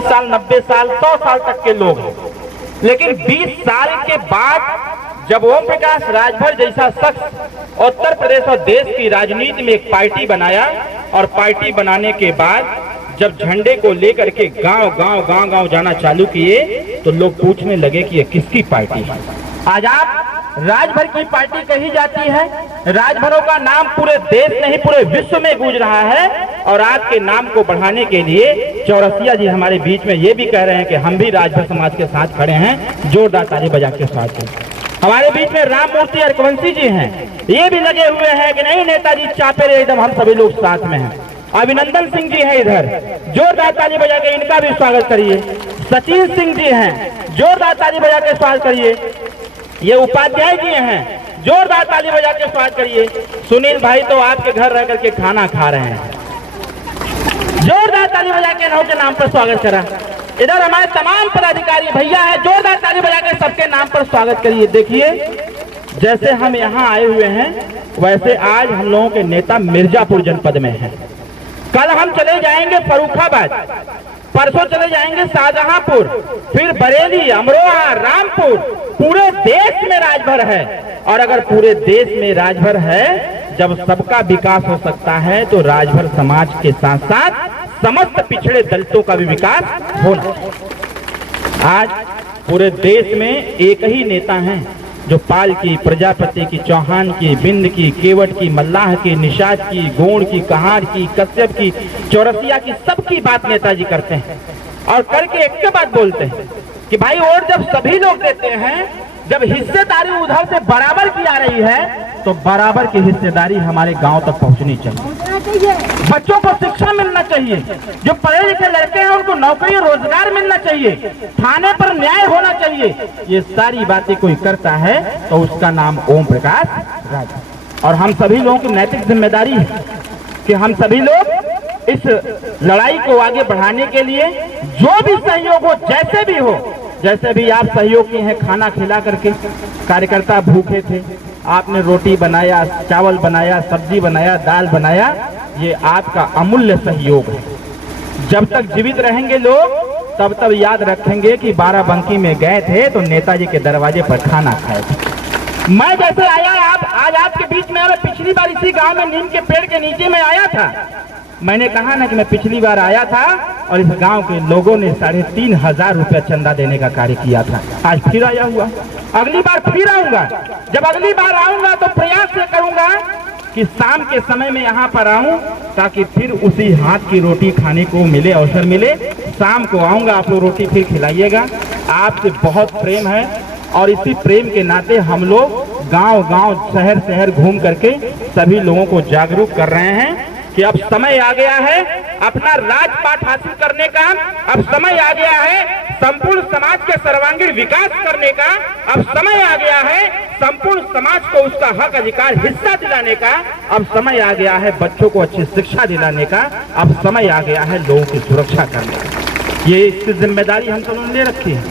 80 साल, 90 साल, 100 साल तक के लोग हैं। लेकिन 20 साल के बाद जब ओम प्रकाश राजभर जैसा शख्स उत्तर प्रदेश और देश की राजनीति में एक पार्टी बनाया, और पार्टी बनाने के बाद जब झंडे को लेकर के गांव जाना चालू किए, तो लोग पूछने लगे कि ये किसकी पार्टी है। आज आप राजभर की पार्टी कही जाती है। राजभरों का नाम पूरे देश नहीं पूरे विश्व में गूंज रहा है, और आपके नाम को बढ़ाने के लिए चौरसिया जी हमारे बीच में ये भी कह रहे हैं कि हम भी राजभर समाज के साथ खड़े हैं। जोरदार ताली बजा के साथ हैं। हमारे बीच में राम मूर्ति अर्कवंशी जी हैं, ये भी लगे हुए हैं कि नहीं नेताजी चापे रहे, एकदम हम सभी लोग साथ में हैं। अभिनंदन सिंह जी हैं इधर, जोरदार ताली बजा के इनका भी स्वागत करिए। सचिन सिंह जी हैं, जोरदार ताली बजा के स्वागत करिए। ये उपाध्याय जी हैं, जोरदार ताली बजा के स्वागत करिए। सुनील भाई तो आपके घर रह करके खाना खा रहे हैं, जोरदार ताली बजा के इनके नाम पर स्वागत करा। इधर हमारे तमाम पदाधिकारी भैया हैं, जोरदार ताली बजा के सबके नाम पर स्वागत करिए। देखिए, जैसे हम यहाँ आए हुए हैं, वैसे आज हम लोगों के नेता मिर्जापुर जनपद में हैं। कल हम चले जाएंगे फर्रुखाबाद, परसों चले जाएंगे शाहजहांपुर, फिर बरेली, अमरोहा, रामपुर। पूरे देश में राजभर है, और अगर पूरे देश में राजभर है, जब सबका विकास हो सकता है, तो राजभर समाज के साथ साथ समस्त पिछड़े दलितों का भी विकास होना। आज पूरे देश में एक ही नेता हैं जो पाल की, प्रजापति की, चौहान की, बिंद की, केवट की, मल्लाह की, निषाद की, गोंड की, कहार की, कश्यप की, चौरसिया की, सबकी बात नेताजी करते हैं। और करके एक के बात बोलते हैं कि भाई वोट जब सभी लोग देते हैं, जब हिस्सेदारी उधर से बराबर की आ रही है, तो बराबर की हिस्सेदारी हमारे गांव तक पहुंचनी चाहिए। बच्चों को शिक्षा मिलना चाहिए, जो पढ़े लिखे लड़के हैं उनको नौकरी रोजगार मिलना चाहिए, थाने पर न्याय होना चाहिए। ये सारी बातें कोई करता है तो उसका नाम ओम प्रकाश राजभर। और हम सभी लोगों की नैतिक जिम्मेदारी है कि हम सभी लोग इस लड़ाई को आगे बढ़ाने के लिए जो भी सहयोग हो, जैसे भी हो, जैसे भी आप सहयोग किए हैं, खाना खिला करके, कार्यकर्ता भूखे थे, आपने रोटी बनाया, चावल बनाया, सब्जी बनाया, दाल बनाया, ये आपका अमूल्य सहयोग है। जब तक जीवित रहेंगे लोग, तब तक याद रखेंगे कि बाराबंकी में गए थे तो नेताजी के दरवाजे पर खाना खाए थे। मैं जैसे आया, आप आज आपके बीच में, पिछली बार इसी गांव में नीम के पेड़ के नीचे में आया था। मैंने कहा ना कि मैं पिछली बार आया था और इस गांव के लोगों ने 3,500 रुपया चंदा देने का कार्य किया था। आज फिर आया हुआ, अगली बार फिर आऊंगा। जब अगली बार आऊंगा तो प्रयास ये करूंगा कि शाम के समय में यहाँ पर आऊं, ताकि फिर उसी हाथ की रोटी खाने को मिले, अवसर मिले। शाम को आऊंगा, आप लोग रोटी फिर खिलाइएगा। आपसे बहुत प्रेम है, और इसी प्रेम के नाते हम लोग गांव-गांव, शहर-शहर घूम करके सभी लोगों को जागरूक कर रहे हैं कि अब समय आ गया है अपना राजपाट हासिल करने का। अब समय आ गया है संपूर्ण समाज के सर्वांगीण विकास करने का। अब समय आ गया है संपूर्ण समाज को उसका हक अधिकार हिस्सा दिलाने का। अब समय आ गया है बच्चों को अच्छी शिक्षा दिलाने का। अब समय आ गया है लोगों की सुरक्षा करने का। ये इसकी जिम्मेदारी हम सब ने ले रखी है।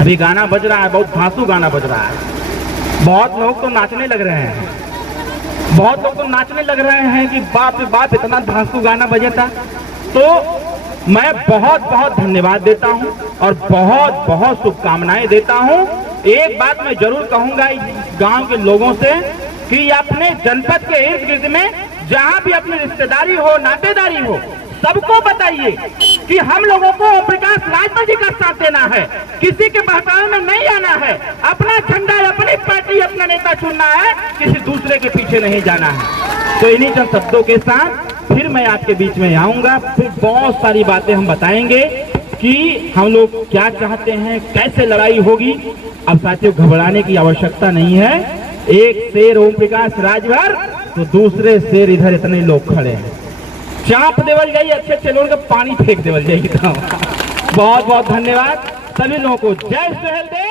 अभी गाना बज रहा है, बहुत धांसू गाना बज रहा है। बहुत लोग तो नाचने लग रहे हैं, बहुत लोग तो नाचने लग रहे हैं कि बाप रे बाप इतना धांसू गाना बजे था। तो मैं बहुत बहुत धन्यवाद देता हूं और बहुत बहुत शुभकामनाएं देता हूं। एक बात मैं जरूर कहूंगा इस गांव के लोगों से कि अपने जनपद के इर्द गिर्द में जहां भी अपनी रिश्तेदारी हो, नातेदारी हो, सबको बताइए कि हम लोगों को ओम प्रकाश राजभर जी का साथ देना है। किसी के बहकावे में नहीं आना है। अपना झंडा, अपनी पार्टी, अपना नेता चुनना है, किसी दूसरे के पीछे नहीं जाना है। तो इन्हीं चंद शब्दों के साथ फिर मैं आपके बीच में आऊंगा। फिर बहुत सारी बातें हम बताएंगे कि हम लोग क्या चाहते हैं, कैसे लड़ाई होगी। अब साथियों, घबराने की आवश्यकता नहीं है। एक शेर ओम प्रकाश राजभर, तो दूसरे शेर इधर इतने लोग खड़े हैं। चाप देवल जाइए, अच्छे अच्छे लोगों को पानी फेंक देवल जाइए। बहुत बहुत धन्यवाद सभी लोगों को। जय सुहेलदेव।